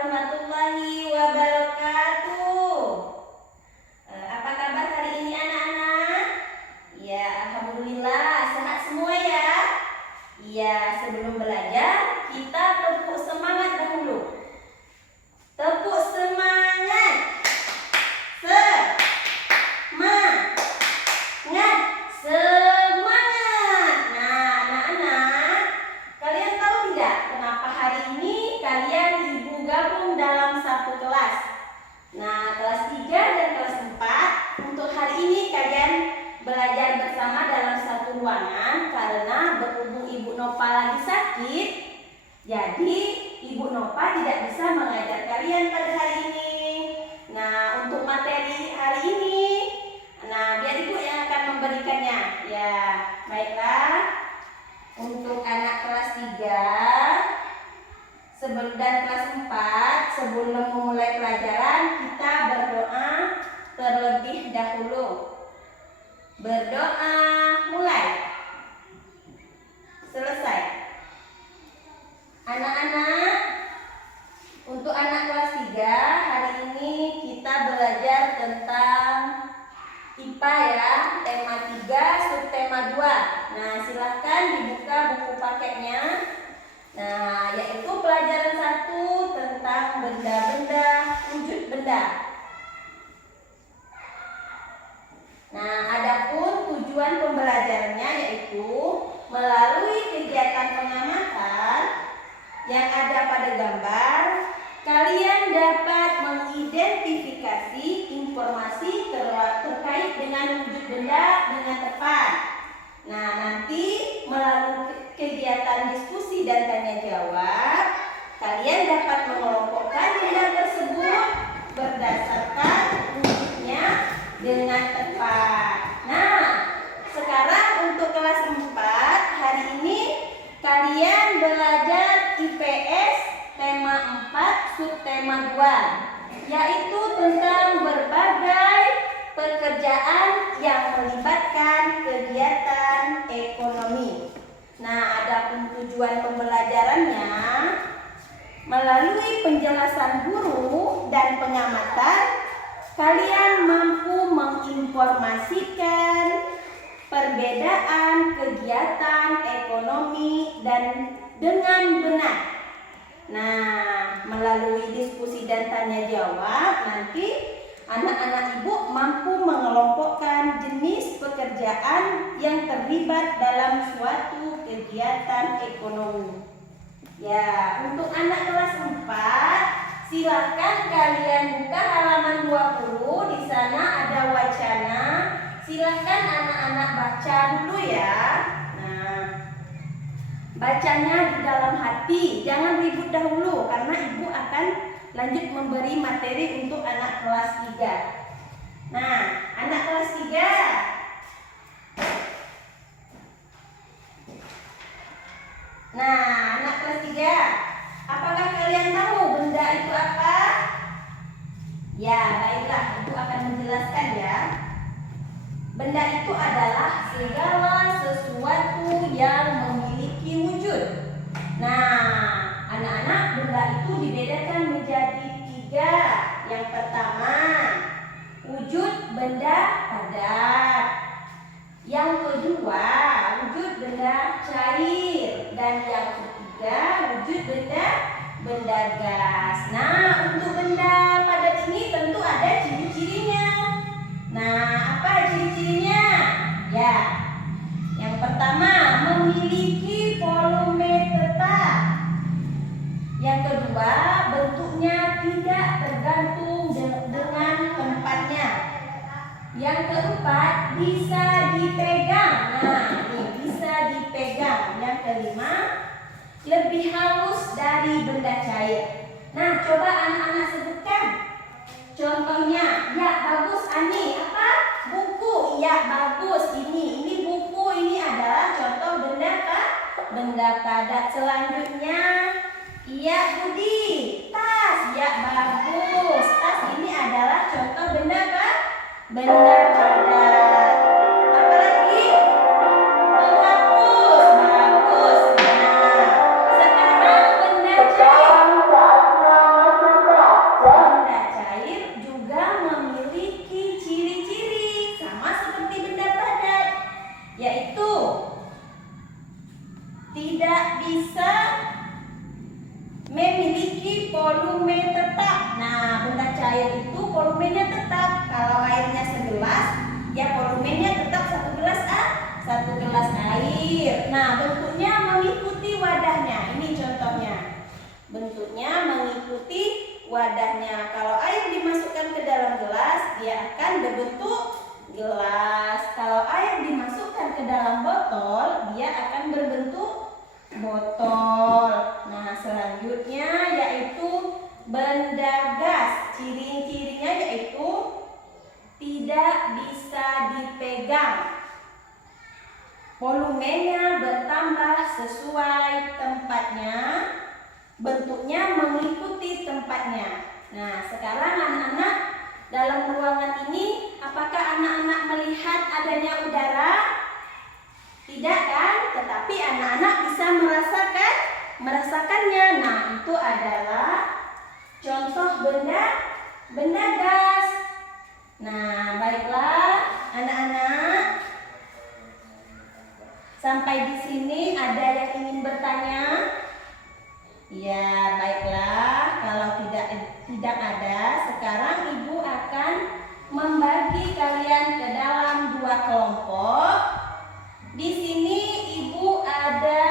warahmatullahi wabarakatuh. Apa kabar hari ini anak-anak? Ya, alhamdulillah sehat semua ya. Ya, sebelum belajar kita tepuk semangat dahulu. Tepuk semangat. Semangat. Nah, anak-anak, kalian tahu tidak kenapa hari ini kalian ibu gabung dalam satu kelas? Nah, kelas 3 dan kelas 4 untuk hari ini kalian belajar bersama dalam satu ruangan karena berhubung Ibu Nova lagi sakit. Jadi, Ibu Nova tidak bisa mengajar kalian pada hari ini. Nah, untuk materi hari ini, biar Ibu yang akan memberikannya. Ya, baiklah. Untuk anak kelas 3 dan kelas 4, sebelum memulai pelajaran, kita berdoa terlebih dahulu. Berdoa, mulai. Selesai. Anak-anak, untuk anak kelas 3, hari ini kita belajar tentang IPA ya, tema 3, subtema 2. Nah, silahkan dibuka buku paketnya. Nah, yaitu pelajaran 1 tentang benda-benda, wujud benda. Nah, adapun tujuan pembelajarannya yaitu melalui kegiatan pengamatan yang ada pada gambar, kalian dapat mengidentifikasi informasi terkait dengan wujud benda dengan tepat. Nah, nanti melalui kegiatan diskusi dan tanya jawab, kalian dapat mengelompokkan benda tersebut berdasarkan wujudnya dengan tepat. Nah, sekarang untuk kelas 4, hari ini kalian belajar IPS tema 4 subtema 2, yaitu tentang berbagai pekerjaan yang melibatkan kegiatan ekonomi. Nah, adapun tujuan pembelajarannya melalui penjelasan guru dan pengamatan, kalian mampu menginformasikan perbedaan kegiatan ekonomi dan dengan benar. Nah, melalui diskusi dan tanya jawab, nanti anak-anak ibu mampu mengelompokkan jenis pekerjaan yang terlibat dalam suatu kegiatan ekonomi. Ya, untuk anak kelas 4, silakan kalian buka halaman 20. Di sana ada wacana. Silakan anak-anak baca dulu ya. Nah, bacanya di dalam hati, jangan ribut dahulu karena ibu akan lanjut memberi materi untuk anak kelas 3. Nah, anak kelas 3. Nah, anak kelas 3, apakah kalian tahu benda itu apa? Ya, baiklah, ibu akan menjelaskan ya. Benda itu adalah segala sesuatu yang memiliki wujud. Nah, anak-anak, benda itu dibedakan menjadi 3. Yang pertama, wujud benda padat. Yang kedua, wujud benda cair. Dan yang ketiga, wujud benda gas. Nah, untuk benda padat ini tentu ada ciri-cirinya. Nah, apa ciri-cirinya? Ya, yang pertama, memiliki volume tetap. Yang kedua, bentuknya tidak tergantung dengan tempatnya. Yang keempat, bisa dipegang. Nah, ini bisa dipegang. Yang kelima, lebih halus dari benda cair. Nah, coba anak-anak sebutkan contohnya. Ya, bagus Ani. Apa? Buku. Ya, bagus. Ini buku. Ini adalah contoh benda apa? Benda padat. Selanjutnya, iya Budi. Tas. Ya, bagus. Tas ini adalah contoh benda apa? Benda padat. Apalagi? Penghapus. Bagus. Nah, sekarang benda cair. memiliki volume tetap. Nah, benda cair itu volumenya tetap. Kalau airnya segelas, ya volumenya tetap 1 gelas air. Nah, bentuknya mengikuti wadahnya. Ini contohnya. Bentuknya mengikuti wadahnya. Kalau air dimasukkan ke dalam gelas, dia akan berbentuk gelas. Kalau air dimasukkan ke dalam botol, dia akan berbentuk botol. Nah, selanjutnya yaitu benda gas. Ciri-cirinya yaitu tidak bisa dipegang. Volumenya bertambah sesuai tempatnya. Bentuknya mengikuti tempatnya. Nah, sekarang anak-anak dalam ruangan ini, apakah anak-anak melihat adanya udara? Tidak kan? Tetapi anak-anak bisa merasakannya. Nah, itu adalah contoh benda gas. Nah, baiklah anak-anak. Sampai di sini ada yang ingin bertanya? Ya, baiklah. Kalau tidak ada, sekarang Ibu akan membagi kalian ke dalam 2 kelompok. Di sini Ibu ada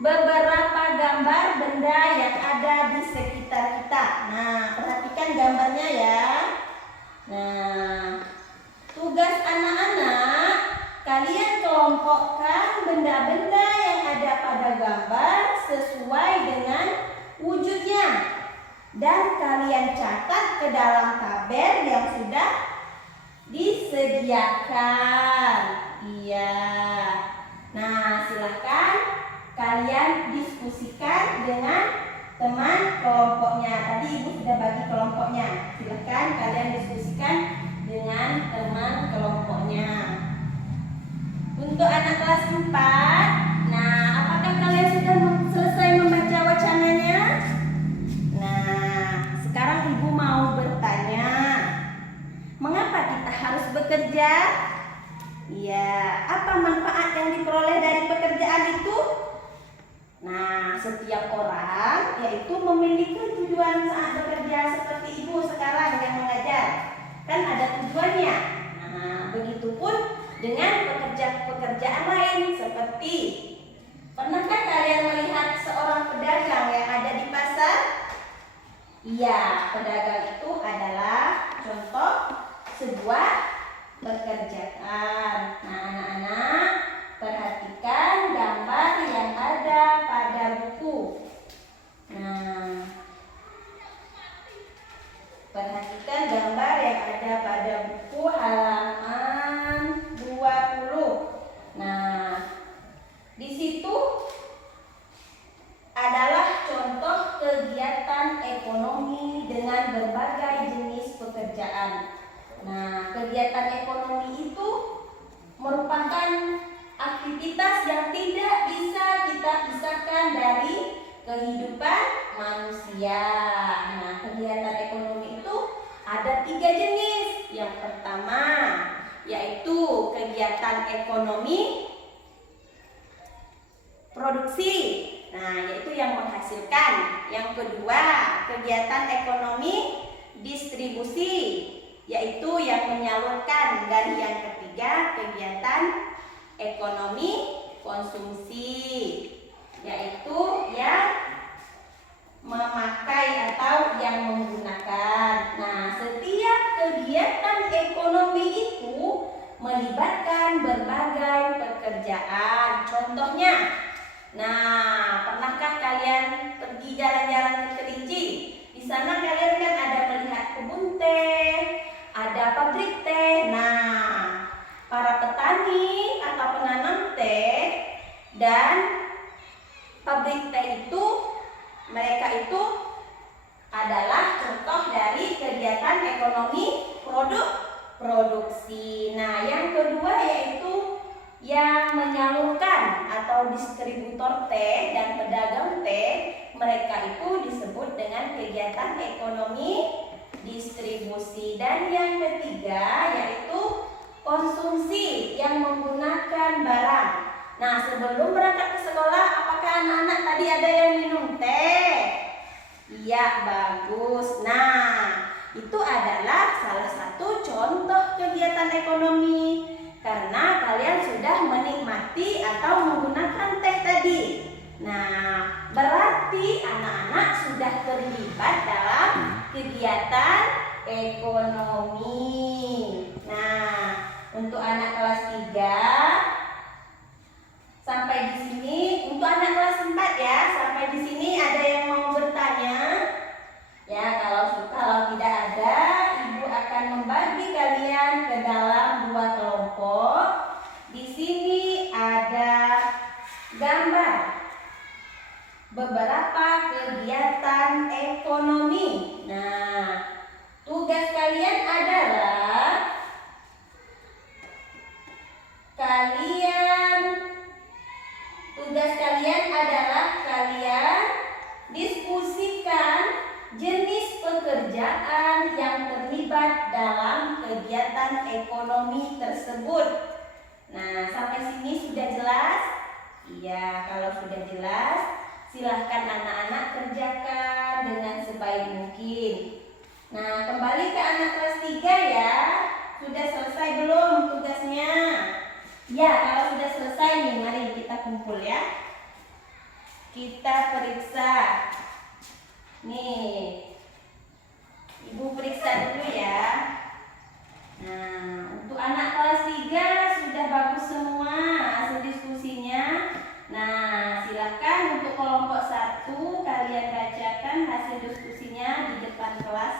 beberapa gambar benda yang ada di sekitar kita. Nah, perhatikan gambarnya ya. Nah, tugas anak-anak, kalian kelompokkan benda-benda yang ada pada gambar sesuai dengan wujudnya. Dan kalian catat ke dalam tabel yang sudah disediakan. Iya. Nah, silakan kalian diskusikan dengan teman kelompoknya. Tadi Ibu sudah bagi kelompoknya. Silakan kalian diskusikan dengan teman kelompoknya. Untuk anak kelas 4, nah, apakah kalian sudah selesai membaca wacananya? Nah, sekarang Ibu mau bertanya, mengapa kita harus bekerja? Ya, apa manfaat yang diperoleh dari pekerjaan itu? Nah, setiap orang yaitu memiliki tujuan saat bekerja, seperti Ibu sekarang yang mengajar. Kan ada tujuannya. Nah, begitupun dengan pekerjaan lain, seperti pernahkah kalian melihat seorang pedagang yang ada di pasar? Iya, pedagang itu adalah contoh sebuah pekerjaan. Nah, anak-anak, perhatikan gambar yang ada pada buku. Nah, perhatikan gambar yang ada pada buku halaman 20. Nah, di situ adalah contoh kegiatan ekonomi dengan berbagai jenis pekerjaan. Nah, kegiatan ekonomi itu merupakan aktivitas yang tidak bisa kita pisahkan dari kehidupan manusia. Nah, kegiatan ekonomi itu ada 3 jenis. Yang pertama yaitu kegiatan ekonomi produksi. Nah, yaitu yang menghasilkan. Yang kedua, kegiatan ekonomi distribusi, yaitu yang menyalurkan. Dan yang ketiga, kegiatan ekonomi konsumsi, yaitu yang memakai atau yang menggunakan. Nah, setiap kegiatan ekonomi itu melibatkan berbagai pekerjaan. Contohnya, nah, pernahkah kalian pergi jalan-jalan ke Kerinci? Di sana kalian kan ada melihat kebun teh, ada pabrik teh. Nah, para petani atau penanam teh dan pabrik teh itu, mereka itu adalah contoh dari kegiatan ekonomi produksi. Nah, yang kedua yaitu yang menyalurkan atau distributor teh dan pedagang teh, mereka itu disebut dengan kegiatan ekonomi distribusi. Dan yang ketiga yaitu konsumsi yang menggunakan barang. Nah, sebelum berangkat ke sekolah, apakah anak-anak tadi ada yang minum Iya, bagus. Nah, itu adalah salah satu contoh kegiatan ekonomi. Karena kalian sudah menikmati atau menggunakan teh tadi. Nah, berarti anak-anak sudah terlibat dalam kegiatan ekonomi. Nah, untuk anak kelas 3 sampai di sini, untuk anak kelas 4 ya, sampai di sini ada yang mau bertanya? Ya, kalau tidak ada, Ibu akan membagi kalian ke dalam 2 kelompok. Di sini ada gambar beberapa kegiatan ekonomi. Nah, tugas kalian adalah kalian diskusikan jenis pekerjaan yang terlibat dalam kegiatan ekonomi tersebut. Nah, sampai sini sudah jelas? Iya, kalau sudah jelas, silahkan anak-anak kerjakan dengan sebaik mungkin. Nah, kembali ke anak kelas 3 ya. Sudah selesai belum tugasnya? Ya, kalau sudah selesai nih, mari kita kumpul ya. Kita periksa. Nih, Ibu periksa dulu ya. Nah, untuk anak kelas 3 sudah bagus semua hasil diskusinya. Nah, silakan untuk kelompok 1 kalian bacakan hasil diskusinya di depan kelas.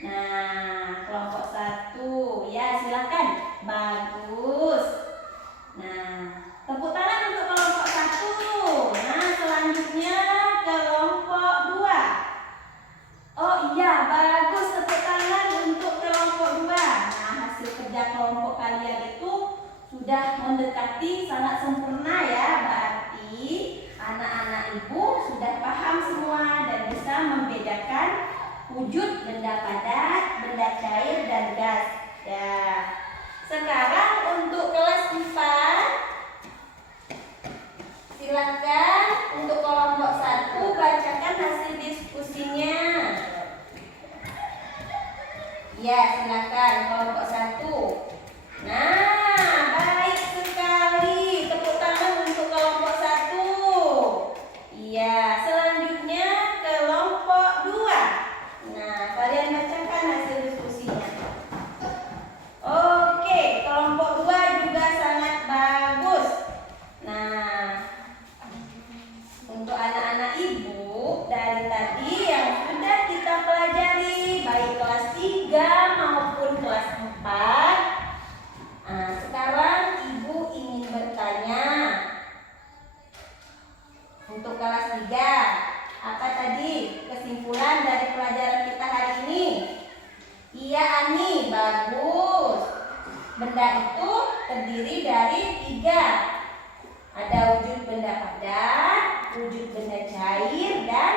Nah, kelompok 1 ya, silakan. Bagus. Nah, tepuk tangan untuk kelompok 1. Nah, selanjutnya kelompok 2. Oh iya, bagus, tepuk tangan untuk kelompok 2. Nah, hasil kerja kelompok kalian itu sudah mendekati sangat sempurna ya. Berarti anak-anak Ibu sudah paham semua dan bisa membedakan wujud benda padat, benda cair, dan gas. Ya. Sekarang untuk kelas 4, silakan untuk kelompok 1 bacakan hasil diskusinya. Ya, silakan kelompok 1. Nah, baik sekali. Tepuk tangan untuk kelompok 1. Iya, selanjutnya kelompok 2. Nah, kalian bacakan hasil diskusinya. Oke, kelompok 2 juga sangat bagus. Nah, untuk anak-anak Ibu dari tadi yang sudah kita pelajari, baik kelas 3 maupun kelas 4. Nah, sekarang Ibu ingin bertanya. Untuk kelas 3, apa tadi kesimpulan dari pelajaran kita hari ini? Iya, Ani, bagus. Benda itu terdiri dari 3. Ada wujud benda padat, wujud benda cair, dan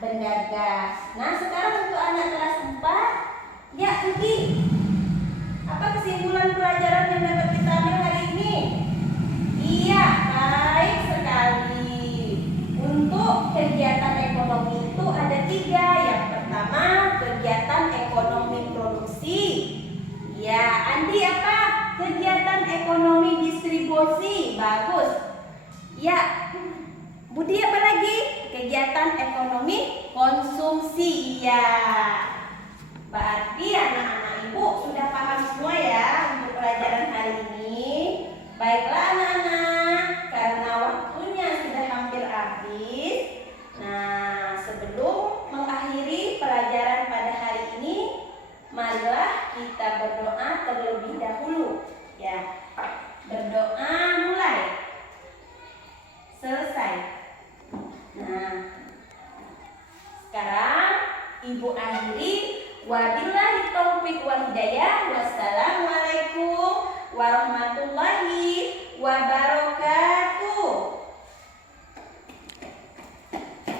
benda gas. Nah, sekarang untuk anak kelas 4, ya, Uti, apa kesimpulan pelajaran yang dapat kita ambil hari ini? Iya, baik sekali. Untuk kegiatan ekonomi itu ada 3. Yang pertama, kegiatan ekonomi produksi. Ya, Andi apa? Kegiatan ekonomi distribusi. Bagus. Ya, Budi apa lagi? Kegiatan ekonomi konsumsi. Iya. Berarti anak-anak Ibu sudah paham semua ya untuk pelajaran hari ini. Baiklah anak-anak, karena waktunya sudah hampir habis. Nah, sebelum mengakhiri pelajaran pada hari ini, marilah kita berdoa terlebih dahulu. Ya, berdoa mulai. Selesai. Nah, sekarang Ibu akhiri. Wabillahi taufiq wal hidayah. Wassalamualaikum warahmatullahi wabarakatuh.